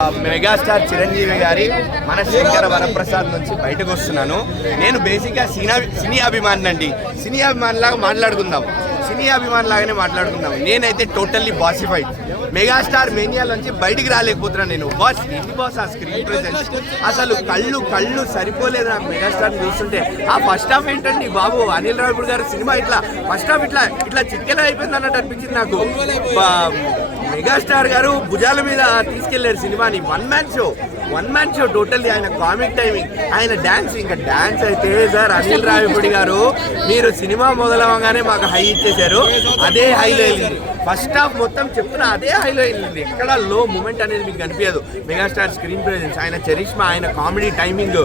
Megastar Chiranjeevi గారి మన శంకర వరప్రసాద్ నుంచి బయటకు వస్తున్నాను. నేను బేసిక్గా సినీ అభిమాని అండి. సినీ అభిమానిలాగా మాట్లాడుకుందాం, సినీ అభిమాని లాగానే మాట్లాడుకుందాం. నేనైతే టోటల్లీ బాసిఫైడ్. మెగాస్టార్ మేనియాల నుంచి బయటికి రాలేకపోతున్నాను నేను. బాస్ ఇది బాస్ ఆ స్క్రీన్ ప్రెజెన్స్ అసలు కళ్ళు సరిపోలేదు నాకు మెగాస్టార్ని చూస్తుంటే. ఆ ఫస్ట్ హాఫ్ ఏంటండి బాబు, అనిల్ రావిపూడి గారి సినిమా ఇట్లా ఫస్ట్ హాఫ్ ఇట్లా చికెన్ అయిపోయింది అన్నట్టు అనిపించింది నాకు. మెగాస్టార్ గారు భుజాల మీద తీసుకెళ్లారు సినిమాని. One man show totally. ఆయన కామిక్ టైమింగ్, ఆయన డాన్స్, ఇంకా డాన్స్ అయితే సార్ అనిల్ రావిపూడి గారు మీరు సినిమా మొదలవగానే మాకు హై ఇచ్చేశారు. అదే హైలో వెళ్ళింది ఫస్ట్ హాఫ్ మొత్తం చెప్తున్నా, అదే హైలో వెళ్ళింది. ఎక్కడ లో మూమెంట్ అనేది మీకు కనిపించదు. మెగాస్టార్ స్క్రీన్ ప్రెజెన్స్, ఆయన చరిష్మా, ఆయన కామెడీ టైమింగ్,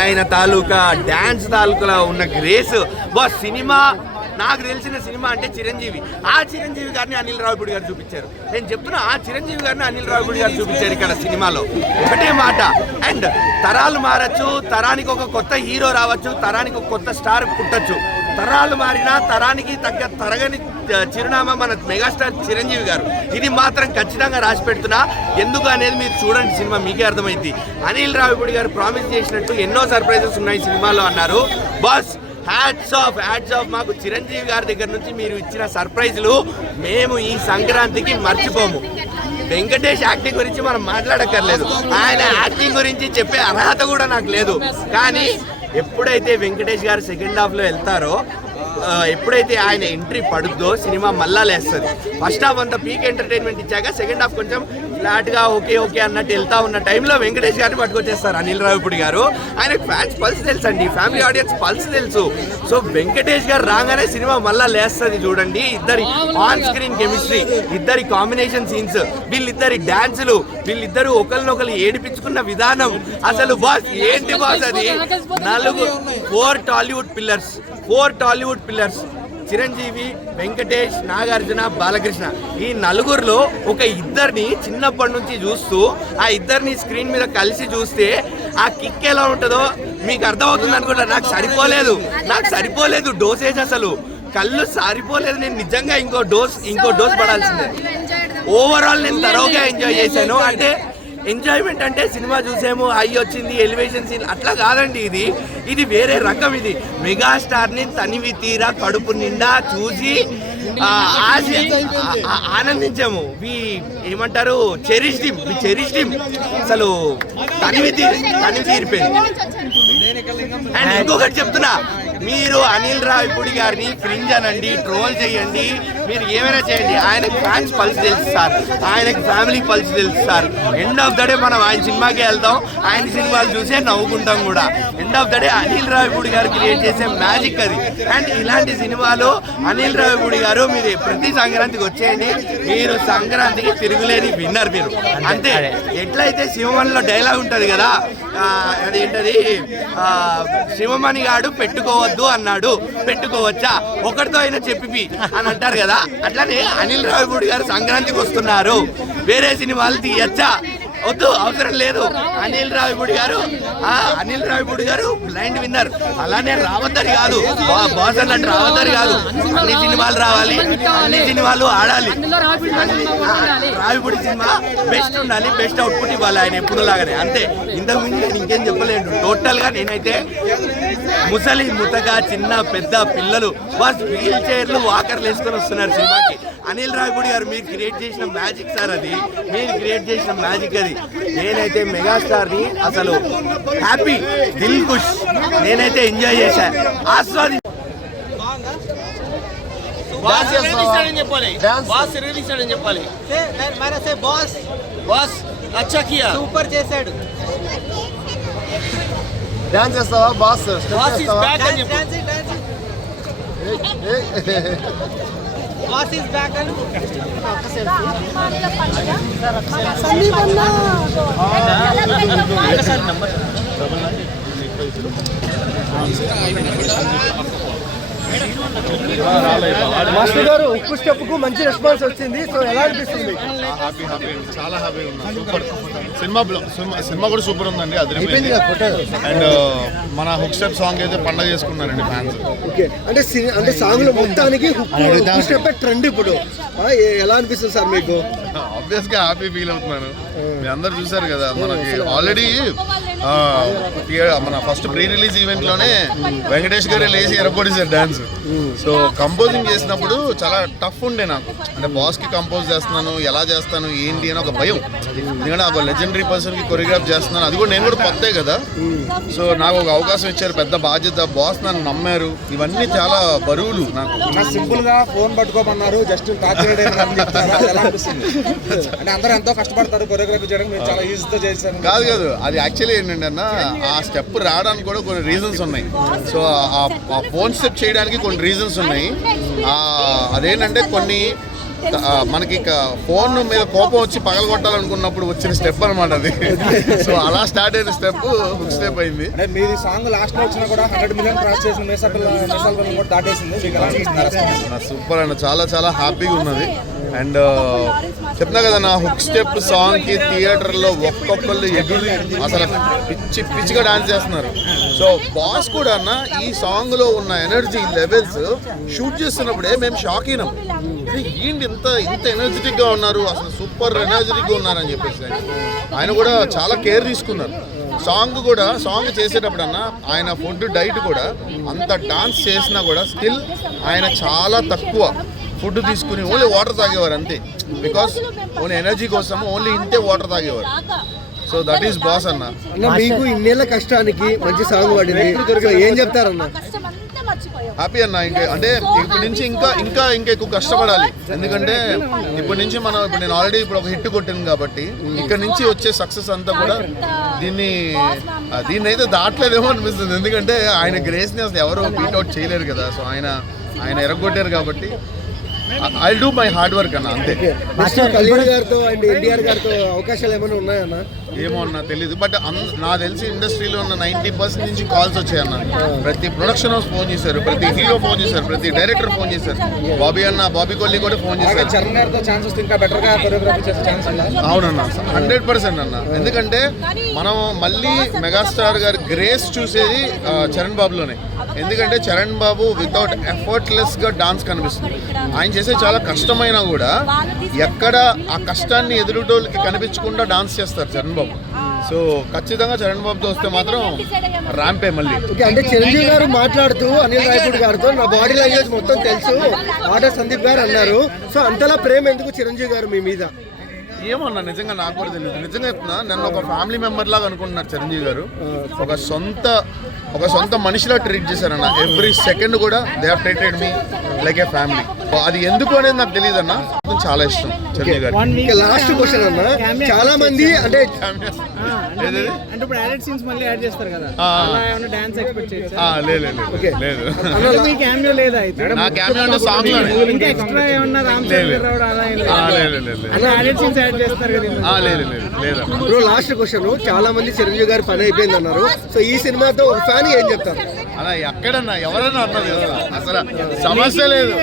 ఆయన తాలూకా డాన్స్ తాలూకా ఉన్న గ్రేస్. బాస్ సినిమా నాకు తెలిసిన సినిమా అంటే చిరంజీవి. ఆ చిరంజీవి గారిని అనిల్ రావిపూడి గారు చూపించారు. నేను చెప్తున్నా, ఆ చిరంజీవి గారిని అనిల్ రావిపూడి గారు చూపించారు ఇక్కడ సినిమాలో. ఒకటే మాట. అండ్ తరాలు మారచ్చు, తరానికి ఒక కొత్త హీరో రావచ్చు, తరానికి ఒక కొత్త స్టార్ పుట్టచ్చు. తరాలు మారినా తరానికి తగ్గ తరగని చిరునామా మన మెగాస్టార్ చిరంజీవి గారు. ఇది మాత్రం ఖచ్చితంగా రాసి పెడుతున్నా. ఎందుకు అనేది మీరు చూడండి, సినిమా మీకే అర్థమైంది. అనిల్ రావిపూడి గారు ప్రామిస్ చేసినట్టు ఎన్నో సర్ప్రైజెస్ ఉన్నాయి సినిమాలో అన్నారు. బాస్ హ్యాట్స్ ఆఫ్ మాకు చిరంజీవి గారి దగ్గర నుంచి మీరు ఇచ్చిన సర్ప్రైజులు మేము ఈ సంక్రాంతికి మర్చిపోము. వెంకటేష్ యాక్టింగ్ గురించి మనం మాట్లాడక్కర్లేదు, ఆయన యాక్టింగ్ గురించి చెప్పే అర్హత కూడా నాకు లేదు. కానీ ఎప్పుడైతే వెంకటేష్ గారు సెకండ్ హాఫ్లో వెళ్తారో, ఎప్పుడైతే ఆయన ఎంట్రీ పడుద్దో సినిమా మళ్ళా లేస్తుంది. ఫస్ట్ హాఫ్ అంతా పీక్ ఎంటర్టైన్మెంట్ ఇచ్చాక సెకండ్ హాఫ్ కొంచెం ఫ్లాట్గా ఓకే అన్నట్టు వెళ్తా ఉన్న టైంలో వెంకటేష్ గారిని పట్టుకొచ్చేస్తారు అనిల్ రావిపూడి గారు. ఆయనకు ఫ్యాన్స్ పల్స్ తెలుసు అండి, ఫ్యామిలీ ఆడియన్స్ పల్స్ తెలుసు. సో వెంకటేష్ గారు రాగానే సినిమా మళ్ళా లేస్తుంది. చూడండి, ఇద్దరి ఆన్ స్క్రీన్ కెమిస్ట్రీ, ఇద్దరి కాంబినేషన్ సీన్స్, వీళ్ళిద్దరి డాన్సులు, వీళ్ళిద్దరు ఒకరినొకరు ఏడిపించుకున్న విధానం అసలు బాస్ ఏంటి బాస్ అది. 4 టాలీవుడ్ పిల్లర్స్ చిరంజీవి, వెంకటేష్, నాగార్జున, బాలకృష్ణ. ఈ నలుగురిలో ఒక ఇద్దరిని చిన్నప్పటి నుంచి చూస్తూ ఆ ఇద్దరిని స్క్రీన్ మీద కలిసి చూస్తే ఆ కిక్ ఎలా ఉంటుందో మీకు అర్థమవుతుంది అనుకుంటా. నాకు సరిపోలేదు డోసేజ్, అసలు కళ్ళు సారిపోలేదు. నేను నిజంగా ఇంకో డోస్ పడాల్సిందే. ఓవరాల్ నేను తరోగా ఎంజాయ్ చేశాను. అంటే ఎంజాయ్మెంట్ అంటే సినిమా చూసాము, హై వచ్చింది, ఎలివేషన్ సీన్ అట్లా కాదండి. ఇది వేరే రకం. ఇది మెగాస్టార్ని తనివి తీరా కడుపు నిండా చూసి ఆనందించాము. ఏమంటారు, చెరిష్ టీమ్ అసలు తనివి తీరిపోయింది. అండ్ ఇంకొకటి చెప్తున్నా, మీరు అనిల్ రావిపూడి గారిని క్రింజ్ అనండి, ట్రోల్ చేయండి, మీరు ఏమైనా చేయండి, ఆయనకు ఫ్యాన్స్ పల్స్ తెలుసు సార్, ఆయనకు ఫ్యామిలీ పల్స్ తెలుసు sir. End of the day మనం ఆయన సినిమాకి వెళ్తాం, ఆయన సినిమాలు చూసే నవ్వుకుంటాం కూడా. End of the day Anil Ravipudi గారు క్రియేట్ చేసే మ్యాజిక్ అది. అండ్ ఇలాంటి సినిమాలు అనిల్ రావిపూడి గారు మీరు ప్రతి సంక్రాంతికి వచ్చేయండి, మీరు సంక్రాంతికి తిరుగులేని విన్నర్ మీరు. అంతే. ఎట్లయితే శివమణిలో డైలాగ్ ఉంటుంది కదా, అదేంటది, శివమణి గాడు పెట్టుకోవద్దు అన్నాడు, పెట్టుకోవచ్చా, ఒకటితో అయినా చెప్పి అని అంటారు కదా. అట్లానే అనిల్ రావిపూడి గారు సంక్రాంతికి వస్తున్నారు, వేరే సినిమాలు తీయచ్చా, వద్దు, అవసరం లేదు. అనిల్ రావిపూడి గారు బ్లైండ్ విన్నర్. అలానే రావద్దని కాదు, బాస్ అన్నట్టు రావద్దని కాదు, అన్ని సినిమాలు రావాలి, అన్ని సినిమాలు ఆడాలి. రావిపూడి సినిమా బెస్ట్ ఉండాలి, బెస్ట్ అవుట్పుట్ ఇవ్వాలి ఆయన ఎప్పుడు లాగానే. అంతే, ఇంతకుముందు నేను ఇంకేం చెప్పలేను. టోటల్గా నేనైతే ముసలి ముతగా చిన్న పెద్ద పిల్లలు బస్ వీల్ చైర్లు వాకర్లు వేసుకొని వస్తున్నారు సినిమాకి. అనిల్ రావిపూడి గారు మీరు క్రియేట్ చేసిన మ్యాజిక్ సార్, అది మీరు క్రియేట్ చేసిన మ్యాజిక్ అది. నేనైతే మెగాస్టార్ని అసలు హ్యాపీ, దిల్ ఖుష్, నేనైతే ఎంజాయ్ చేశా, ఆస్వాది. సూపర్ చేశాడు. డాన్స్ చేస్తావా బాస్? బాస్ ఇస్ బ్యాక్ అని మాస్టర్ గారు ఉప్పు స్టెప్కు మంచి రెస్పాన్స్ వచ్చింది. సో ఎలా అనిపిస్తుంది? హ్యాపీ చాలా హ్యాపీ ఉన్నా. సూపర్ సినిమా కూడా సూపర్ ఉందండి. అది అండ్ మన హుక్ స్టెప్ సాంగ్ అయితే పండగ చేసుకున్నారండి ఫ్యాన్స్. ఓకే, అంటే సాంగ్ లో మొత్తానికి హుక్ స్టెప్ ట్రెండ్ ఇప్పుడు ఎలా అనిపిస్తుంది సార్ మీకు? ఆబ్వియస్ గా హ్యాపీ ఫీల్ అవుతున్నాను. మీ అందరు చూసారు కదా, మనకి ఆల్రెడీ మన ఫస్ట్ ప్రీ రిలీజ్ ఈవెంట్ లోనే వెంకటేష్ గారు లేచి ఎరగొట్టేసారు డాన్స్. సో కంపోజింగ్ చేసినప్పుడు చాలా టఫ్ ఉండే నాకు, అంటే బాస్ కి కంపోజ్ చేస్తున్నాను, ఎలా చేస్తాను ఏంటి అని ఒక భయం. ఎందుకంటే ఒక లెజెండరీ పర్సన్ కి కొరియోగ్రాఫ్ చేస్తున్నాను, అది కూడా నేను కూడా కొత్తే కదా. సో నాకు ఒక అవకాశం ఇచ్చారు, పెద్ద బాధ్యత, బాస్ నన్ను నమ్మారు. ఇవన్నీ చాలా బరువులు నాకు. సింపుల్ గా ఫోన్ పట్టుకోమన్నారు, జస్ట్ అంటే అందరూ ఎంతో కష్టపడతారు కొరియోగ్రఫీ చేయడం, మీరు చాలా ఈజీతో చేశారు. కాదు అది యాక్చువల్లీ ఏంటంటే అన్న, ఆ స్టెప్ రావడానికి కూడా కొన్ని రీజన్స్ ఉన్నాయి. సో ఆ ఫోన్ స్టెప్ చేయడానికి కొన్ని రీజన్స్ ఉన్నాయి. అదేంటంటే కొన్ని మనకి ఫోన్ మీద కోపం వచ్చి పగలగొట్టాలనుకున్నప్పుడు వచ్చిన స్టెప్ అనమాట అది. సో అలా స్టార్ట్ అయిన స్టెప్ హుక్ స్టెప్ అయింది. అంటే మీది సాంగ్ లాస్ట్ లో వచ్చినా కూడా 100 మిలియన్ క్రాస్ చేసిన మిసాల్ కూడా దాటేసింది. సూపర్ అన్న, చాలా చాలా హ్యాపీగా ఉన్నది. అండ్ చెప్తున్నా కదా, నా హుక్ స్టెప్ సాంగ్ కి థియేటర్లో ఒక్కొక్కళ్ళు ఎగురి అసలు పిచ్చిగా డాన్స్ చేస్తున్నారు. సో బాస్ కూడా అన్న, ఈ సాంగ్ లో ఉన్న ఎనర్జీ లెవెల్స్ షూట్ చేస్తున్నప్పుడే మేము షాక్ అయినాం. ఏంటి ఇంత ఎనర్జెటిక్ గా ఉన్నారు, అసలు సూపర్ ఎనర్జెటిక్ గా ఉన్నారని చెప్పేసి ఆయన కూడా చాలా కేర్ తీసుకున్నారు. సాంగ్ చేసేటప్పుడు అన్న, ఆయన ఫుడ్ డైట్ కూడా అంత డాన్స్ చేసినా కూడా స్టిల్ ఆయన చాలా తక్కువ ఫుడ్ తీసుకుని ఓన్లీ వాటర్ తాగేవారు అంతే. బికాస్ ఓన్లీ ఎనర్జీ కోసం ఓన్లీ ఇంతే వాటర్ తాగేవారు. సో దట్ ఈస్ బాస్ అన్న. మీకు ఇన్నేళ్ల కష్టానికి మంచి సాంగ్ పడింది, ఏం చెప్తారన్న? హ్యాపీ అన్న. అంటే ఇప్పటి నుంచి ఇంకా ఎక్కువ కష్టపడాలి. ఎందుకంటే ఇప్పటి నుంచి ఇప్పుడు నేను ఆల్రెడీ ఒక హిట్ కొట్టాను కాబట్టి ఇక్కడ నుంచి వచ్చే సక్సెస్ అంతా కూడా దీన్ని అయితే దాటలేదేమో అనిపిస్తుంది. ఎందుకంటే ఆయన గ్రేస్ని అసలు ఎవరు బీట్అవుట్ చేయలేరు కదా. సో ఆయన ఎరగొట్టారు కాబట్టి I do my hard work అన్న, అంతే. కళ్యాణ్ గారితో అండ్ ఎన్టీఆర్ గారితో అవకాశాలు ఏమైనా ఉన్నాయన్న? ఏమో అన్న తెలీదు, బట్ నాకు తెలిసి ఇండస్ట్రీలో ఉన్న 90% నుంచి కాల్స్ వచ్చాయన్న. ప్రతి ప్రొడక్షన్ హౌస్ ఫోన్ చేశారు, ప్రతి హీరో ఫోన్ చేశారు, ప్రతి డైరెక్టర్ ఫోన్ చేశారు, బాబీ కొల్లి కూడా ఫోన్ చేశారు. అవునన్న, 100% అన్న. ఎందుకంటే మనం మళ్ళీ మెగాస్టార్ గారి గ్రేస్ చూసేది చరణ్ బాబులోనే. ఎందుకంటే చరణ్ బాబు వితౌట్ ఎఫర్ట్లెస్ గా డాన్స్ కనిపిస్తుంది. ఆయన చేసే చాలా కష్టమైనా కూడా ఎక్కడ ఆ కష్టాన్ని ఎదురుటోళ్ళకి కనిపించకుండా డాన్స్ చేస్తారు చరణ్ బాబు. సో ఖచ్చితంగా చరణ్ బాబుతో వస్తే మాత్రం ర్యాంపే మళ్ళీ. అంటే చిరంజీవి గారు మాట్లాడుతూ అనిల్ రాయపూడి గారితో నా బాడీ లాంగ్వేజ్ మొత్తం తెలుసు ఆర్డర్ సందీప్ గారు అన్నారు. సో అంతలా ప్రేమ ఎందుకు చిరంజీవి గారు మీ మీద? ఏమన్నా నిజంగా నాకు కూడా తెలియదు. నిజంగా చెప్తున్నా, నన్ను ఒక ఫ్యామిలీ మెంబర్ లాగా అనుకుంటున్నారు చిరంజీవి గారు. ఒక సొంత మనిషిలా ట్రీట్ చేశారన్న. ఎవ్రీ సెకండ్ కూడా they have treated me like A family. అది ఎందుకు అనేది నాకు తెలియదు అన్న, చాలా ఇష్టం చిరంజీవి గారు. లాస్ట్ క్వశ్చన్ అన్న, చాలా మంది అంటే ఇప్పుడు యాడ్ సీన్స్ మళ్ళీ యాడ్ చేస్తారు కదా, డాన్స్ ఎక్స్పెక్ట్ చేయొచ్చు? లేదు, మీ క్యామియో లేదా? అయితే నా క్యామియో అంటే సాంగ్ లోనే ఇంకా ఎక్స్ట్రా ఏమన్నా రామ్ చరణ్ అలా యాడ్ సీన్స్ యాడ్ చేస్తారు కదా? లేదు. లాస్ట్ క్వశ్చన్, చాలా మంది చిరంజీవి గారి పని అయిపోయింది అన్నారు. సో ఈ సినిమాతో ఒక ఫ్యాన్ ఏం చెప్తారు అలా? ఎక్కడన్నా ఎవరన్నా అన్నది అసలు సమస్య లేదు.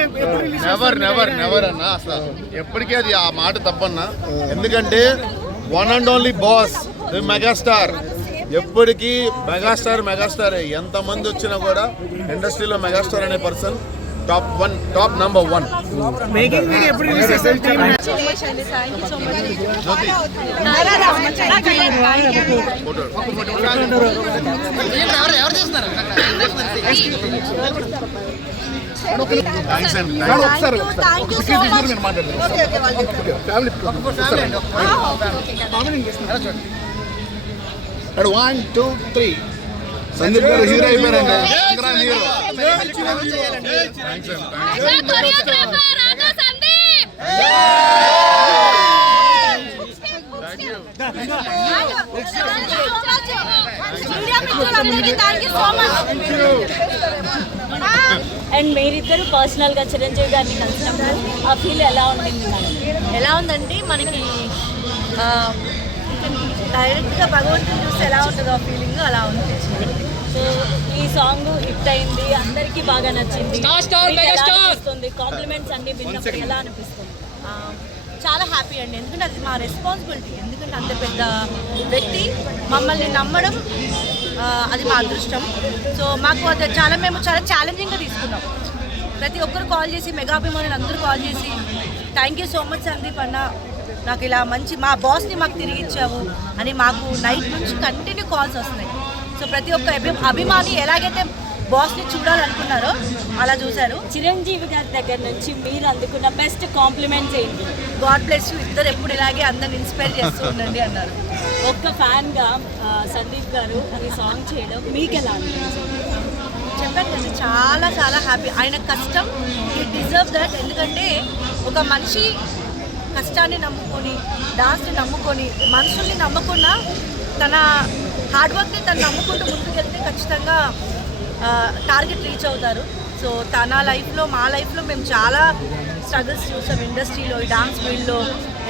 నెవర్ అన్న, అసలు ఎప్పటికీ అది ఆ మాట తప్పన్నా. ఎందుకంటే one and only boss megastar. ఎప్పటికీ మెగాస్టారే. ఎంతమంది వచ్చినా కూడా ఇండస్ట్రీలో మెగాస్టార్ అనే person top number 1. Making video ఎప్పుడు రిలీజ్ చేస్తారు? థ్యాంక్స్ అండి. And 1, 2, 3 సందీప్ గారు హీరో అయిపోయారండి. హీరో అండ్ మీరిద్దరు పర్సనల్ గా చిరంజీవి గారిని కలిసినప్పుడు ఆ ఫీల్ ఎలా ఉంటుంది? ఎలా ఉందంటే మనకి డైరెక్ట్గా భగవంతుని చూస్తే ఎలా ఉంటుందో ఆ ఫీలింగ్ అలా ఉంది. సో ఈ సాంగ్ హిట్ అయింది, అందరికీ బాగా నచ్చింది. కాంప్లిమెంట్స్ అన్ని విన్నప్పుడు ఎలా అనిపిస్తుంది? చాలా హ్యాపీ అండి, ఎందుకంటే అది మా రెస్పాన్సిబిలిటీ. ఎందుకంటే అంత పెద్ద వ్యక్తి మమ్మల్ని నమ్మడం అది మా అదృష్టం. సో మాకు అది మేము చాలా ఛాలెంజింగ్గా తీసుకున్నాం. ప్రతి ఒక్కరు కాల్ చేసి, మెగా అభిమానులు అందరూ కాల్ చేసి thank you so much Sandeep అన్న, నాకు ఇలా మంచి మా బాస్ని మాకు తిరిగి ఇచ్చావు అని మాకు నైట్ నుంచి కంటిన్యూ కాల్స్ వస్తున్నాయి. సో ప్రతి ఒక్క అభిమాని ఎలాగైతే బాస్ని చూడాలనుకున్నారో అలా చూశారు. చిరంజీవి గారి దగ్గర నుంచి మీరు అందుకున్న బెస్ట్ కాంప్లిమెంట్స్ ఏంటి? గాడ్ బ్లెస్ యూ, ఇద్దరు ఎప్పుడు ఇలాగే అందరిని ఇన్స్పైర్ చేస్తూ ఉండండి అన్నారు. ఒక్క ఫ్యాన్గా సందీప్ గారు ఈ సాంగ్ చేయడం మీకు ఎలా అనిపించింది? చెప్పాను కదా, చాలా చాలా హ్యాపీ. ఆయన కష్టం ఈ డిజర్వ్ దట్. ఎందుకంటే ఒక మనిషి కష్టాన్ని నమ్ముకొని, డాన్స్ని నమ్ముకొని, మనుషుల్ని నమ్మకుండా తన హార్డ్ వర్క్ని తను నమ్ముకుంటూ ముందుకెళ్తే ఖచ్చితంగా టార్గెట్ రీచ్ అవుతారు. సో తన లైఫ్లో, మా లైఫ్లో మేము చాలా స్ట్రగుల్స్ చూసాం. ఇండస్ట్రీలో, ఈ డాన్స్ ఫీల్డ్లో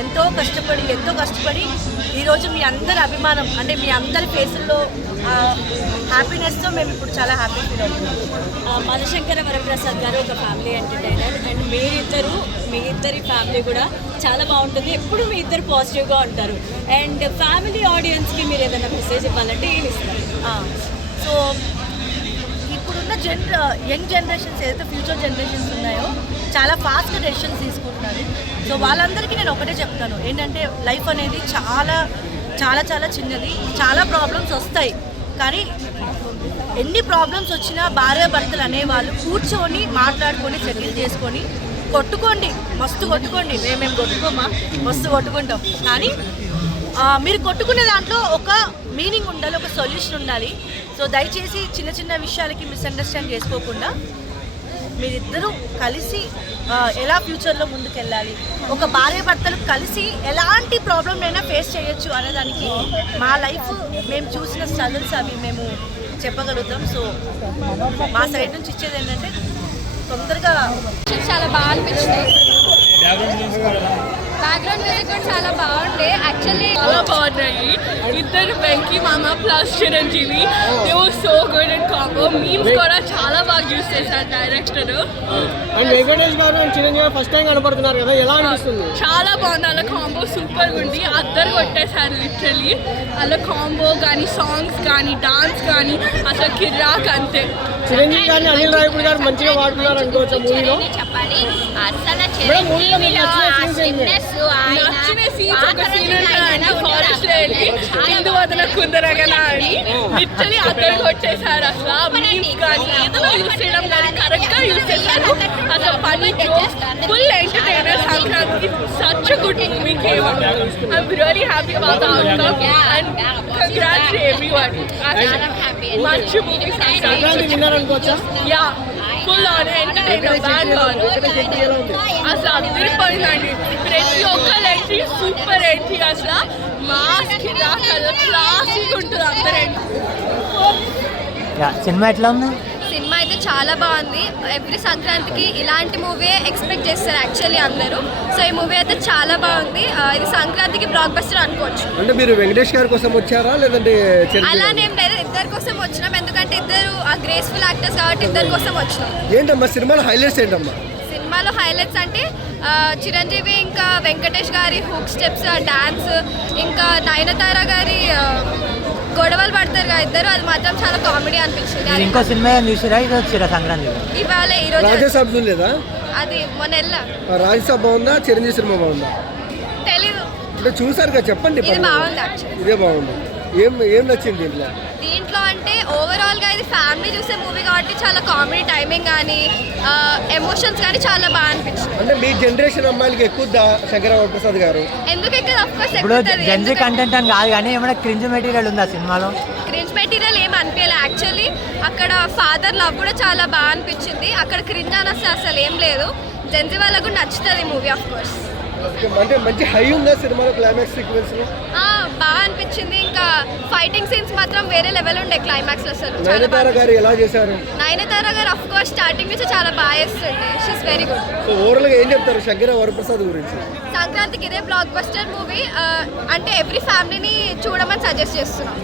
ఎంతో కష్టపడి ఈరోజు మీ అందరి అభిమానం అంటే మీ అందరి ఫేసుల్లో హ్యాపీనెస్తో మేము ఇప్పుడు చాలా హ్యాపీ ఫీల్ అవుతున్నాం. మనశంకర వరప్రసాద్ గారు ఒక ఫ్యామిలీ ఎంటర్టైనర్ అండ్ మీ ఇద్దరి ఫ్యామిలీ కూడా చాలా బాగుంటుంది. ఎప్పుడు మీ ఇద్దరు పాజిటివ్గా ఉంటారు. అండ్ ఫ్యామిలీ ఆడియన్స్కి మీరు ఏదైనా మెసేజ్ ఇవ్వాలంటే ఏమి ఇస్తారు? సో ఇప్పుడున్న యంగ్ జనరేషన్స్ ఏదైతే ఫ్యూచర్ జనరేషన్స్ ఉన్నాయో చాలా ఫాస్ట్గా డెసిషన్స్ తీసుకుంటున్నారు. సో వాళ్ళందరికీ నేను ఒకటే చెప్తాను ఏంటంటే లైఫ్ అనేది చాలా చాలా చాలా చిన్నది. చాలా ప్రాబ్లమ్స్ వస్తాయి, కానీ ఎన్ని ప్రాబ్లమ్స్ వచ్చినా భార్యాభర్తలు అనేవాళ్ళు కూర్చొని మాట్లాడుకొని సెటిల్ చేసుకొని కొట్టుకోండి, మస్తు కొట్టుకోండి. మేము కొట్టుకోమా, మస్తు కొట్టుకుంటాం. కానీ మీరు కొట్టుకునే దాంట్లో ఒక మీనింగ్ ఉండాలి, ఒక సొల్యూషన్ ఉండాలి. సో దయచేసి చిన్న చిన్న విషయాలకి మిస్అండర్స్టాండ్ చేసుకోకుండా మీరిద్దరూ కలిసి ఎలా ఫ్యూచర్లో ముందుకెళ్ళాలి, ఒక భార్యాభర్తలు కలిసి ఎలాంటి ప్రాబ్లమ్నైనా ఫేస్ చేయొచ్చు అనేదానికి మా లైఫ్ మేము చూసిన స్ట్రగుల్స్ అవి మేము చెప్పగలుగుతాం. సో మా సైడ్ నుంచి ఇచ్చేది ఏంటంటే తొందరగా చాలా బాగా అనిపించింది. బ్యాక్గ్రౌండ్ మ్యూజిక్ కూడా చాలా బాగుండే. యాక్చువల్లీ చాలా బాగున్నాయి. ఇద్దరు వెంకీ మామ plus Chiranjeevi, they were so good and combo. Memes కూడా చాలా బాగా యూస్ చేశారు డైరెక్టర్. అండ్ వెంకటేష్ గారు అండ్ చిరంజీవి ఫస్ట్ టైం కనపడుతున్నారు కదా, ఎలా అనిపిస్తుంది? చాలా బాగుంది. అలా కాంబో సూపర్ ఉంది. అద్దరు కొట్టేశారు లిటరలీ. అలా కాంబో కానీ, సాంగ్స్ కానీ, డాన్స్ కానీ అసలు కిరాక్ అంతే. చిరంజీవి గారిని అనిల్ రావిపూడి గారు మంచిగా వాడుతున్నారు అనుకోవచ్చు మూవీలో. చెప్పాలి అసలు నచ్చిన సీన్స్ ఒక సీన్ ఉంటాయండి ఫారెస్ట్ లో వెళ్ళి హిందూ వదన కుందరగన అని లిటరలీ అద్దరు కొట్టేశారు. అసలు మీమ్స్ కానీ ఏదైనా యూస్ చేయడం కానీ కరెక్ట్ గా యూస్ చేశారు. అసలు funny jokes, full entertainer. Sankranti such good movie came. I'm really happy about the outcome and congrats to everyone. మంచి మూవీ సంక్రాంతి విన్నర్ అనుకోవచ్చా? Yeah, full on entertainer, bad కాదు. అసలు అదిరిపోయిందండి. ప్రతి ఒక్కరు ఎంట్రీ సూపర్ ఎంట్రీ. అసలు మాస్ కింద క్లాసిక్ ఉంటుంది అందరూ ఎంట్రీ. సినిమా ఎట్లా ఉంది? సినిమా అయితే చాలా బాగుంది. ఎవ్రీ సంక్రాంతికి ఇలాంటి మూవీ ఎక్స్పెక్ట్ చేస్తారు యాక్చువల్లీ అందరూ. సో ఈ మూవీ అయితే చాలా బాగుంది. ఇది సంక్రాంతికి బ్లాక్ బస్టర్ అనుకోవచ్చు. అంటే మీరు వెంకటేష్ గారి కోసం వచ్చారా లేదంటే అలానేం లేదు, ఇద్దరి కోసం వచ్చినాం. ఎందుకంటే ఇద్దరు గ్రేస్ఫుల్ యాక్టర్స్ కాబట్టి ఇద్దరి కోసం వచ్చినాం. ఏంటమ్మా సినిమాలో హైలైట్స్ ఏంటమ్మా? సినిమాలో హైలైట్స్ అంటే చిరంజీవి ఇంకా వెంకటేష్ గారి హుక్ స్టెప్స్, డాన్స్, ఇంకా నయనతార గారి గొడవలు పడతారు కదా ఇద్దరు, అది మాత్రం చాలా కామెడీ అనిపించింది. ఇంకో సినిమా చూసిరా? ఇది వచ్చిరా సంక్రాంతి? ఇవాళ ఈరోజు రాజసాబ్ లేదా? అది మొన్న వెళ్ళా. రాజసాబ్ బాగుందా, చిరంజీవి సినిమా బాగుందా? తెలీదు. అంటే చూసారు కదా, చెప్పండి. ఇది బాగుంది యాక్చువల్లీ. ఇదే బాగుంది. ఏం నచ్చింది దీంట్లో అంటే ఓవరాల్ గా ఇది ఫ్యామిలీ చూసే మూవీ కాబట్టి చాలా కామెడీ, టైమింగ్ కానీ ఎమోషన్స్ కానీ చాలా బాగా అనిపించింది. అంటే మీ జనరేషన్ అమ్మాయిలకి ఎక్కువ శంకర వరప్రసాద్ గారు ఎందుకు ఎక్కువ? ఆఫ్ కోర్స్ ఇప్పుడు జెన్జీ కంటెంట్ అని కాదు కానీ ఏమైనా క్రింజ్ మెటీరియల్ ఉందా సినిమాలో? క్రింజ్ మెటీరియల్ ఏం అనిపించలేదు యాక్చువల్లీ. అక్కడ ఫాదర్ లవ్ కూడా చాలా బాగా అనిపించింది. అక్కడ క్రింజ్ అని అసలు ఏం లేదు. జెన్జీ వాళ్ళకు నచ్చుతుంది మూవీ ఆఫ్ కోర్స్. అంటే మంచి హై ఉందా సినిమాలో క్లైమాక్స్ సీక్వెన్స్ లో? బాగా అనిపించింది. ఇంకా ఫైటింగ్ సీన్స్ మాత్రం వేరే లెవెల్ ఉండే క్లైమాక్స్ లో. అసలు నయనతార గారు ఎలా చేశారు? నయనతార గారు ఆఫ్ కోర్స్ స్టార్టింగ్ నుంచి చాలా బాగా చేస్తుంది. She's very good. So overall గా ఏం చెప్తారు శంకర వరప్రసాద్ గురించి? సంక్రాంతికి ఇదే బ్లాక్ బస్టర్ మూవీ. అంటే ఎవ్రీ ఫ్యామిలీని చూడమని సజెస్ట్ చేస్తున్నాం.